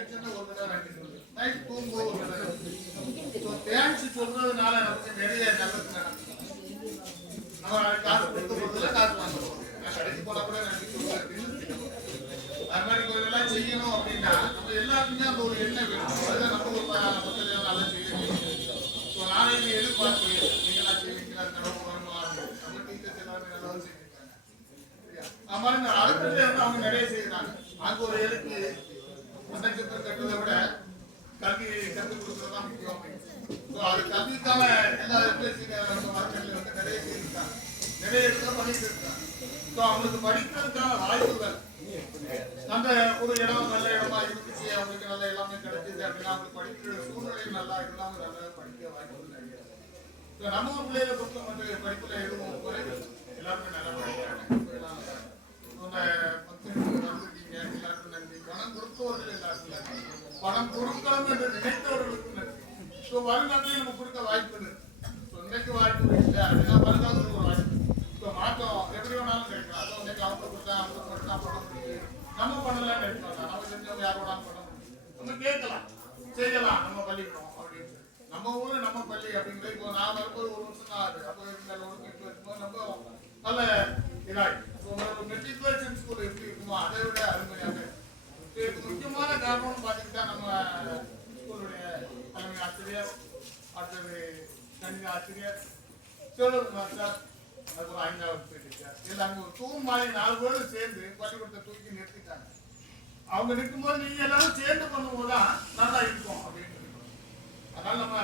எழுச்சுன்னு ஒரு தடவை நன்றி சொல்லு, நைட் தூங்கும்போது ஒரு தடவை. தேங்க்ஸ் சொல்றதுனால நமக்கு நிறைய நல்லது நடக்கும். நம்ம காசு கொடுத்து போறதுல காசு வாங்க போறோம், கடைக்கு போனா கூட நன்றி சொல்லு அப்படின்னு சொல்லணும். அது மாதிரி இதெல்லாம் செய்யணும் அப்படின்னா நம்ம எல்லாருக்குமே அந்த ஒரு எண்ணம் வேணும். அதுதான் நம்ம ஒரு மக்கள் நல்லா செய்யணும். நானே எதிர்பார்ப்பு நீங்களா செய்வீங்களா, கடவுள் வருமா, நம்ம டீச்சர்ஸ் எல்லாருமே நல்லா செஞ்சிருக்காங்க. ஆமாம், அடுத்தது அவங்க நிறைய செய்யறாங்க. அங்க ஒரு எழுக்கு நட்சத்திரம் கட்டுறதை விட கல்வி கற்றுக் கொடுக்கறது தான் முக்கியம் அப்படின்னு. அது கல்விக்கான எல்லா மரக்கல்வி வந்து நிறைய செய்திருக்காங்க, நிறைய இடத்துல பண்ணிட்டு இருக்காங்க. அவங்களுக்கு படிக்கிறதுக்கான வாய்ப்புகள் அந்த ஒரு இடம் நல்ல இடமா இருந்துச்சு, அவங்களுக்கு நல்ல எல்லாமே கிடைச்சிது அப்படின்னா அவங்க படிக்கிற சூழ்நிலை நல்லா இருந்தா அவங்க நல்லா படிக்க வாய்ப்புகள் நிறைய. நம்ம ஊர் பிள்ளைகளை பொறுத்த வந்து படிப்புல எதுவும் குறைவு, எல்லாருமே நல்லா படிக்கிறாங்க. எல்லாருக்கும் நன்றி. பணம் கொடுத்தவர்கள் எல்லாருக்கும் நன்றி, பணம் கொடுக்கணும் என்று நினைத்தவர்களுக்கு நன்றி. வருங்காலத்தில் நம்ம கொடுக்க வாய்ப்பு இருக்கு. இன்னைக்கு வாய்ப்பு இல்லை அப்படின்னா வருங்காலத்தில் ஒரு வாய்ப்பு. மாற்றம் எப்படி வேணாலும் கிடைக்கலாம். இன்னைக்கு அவங்க கொடுத்தா அவங்க கொடுத்தா பணம் நம்ம பண்ணலாம் கிடைக்கலாம். நம்ம செஞ்சவங்க யார் வேணாலும் பண்ண முடியும். நம்ம கேட்கலாம், செய்யலாம், நம்ம பள்ளிக்கணும் அப்படின்னு. நம்ம ஊரு நம்ம பள்ளி அப்படிங்கிறது இப்போ நான் வரும்போது ஒரு வருஷம் தான் ஆகுது. அப்போ இருந்தாலும் ஒரு கெட்டு வச்சும்போது நம்ம நல்ல இதாகி மெட்ரிகுலேஷன் ஸ்கூல் எப்படி இருக்குமோ அதை விட அருமையாக. இதுக்கு முக்கியமான காரணம்னு பார்த்துக்கிட்டா நம்ம ஸ்கூலுடைய தலைமை ஆசிரியர், அடுத்தது கணித ஆசிரியர், சிவகுமார் சார், அதுக்கப்புறம் 5வது டீச்சர், எல்லாமே ஒரு தூண் மாதிரி 4 பேரும் சேர்ந்து பள்ளிக்கூடத்தை தூக்கி நிறுத்திட்டாங்க. அவங்க நிற்கும்போது நீங்க எல்லாரும் சேர்ந்து பண்ணும்போது தான் நல்லா இருக்கும் அப்படின்னு. அதனால நம்ம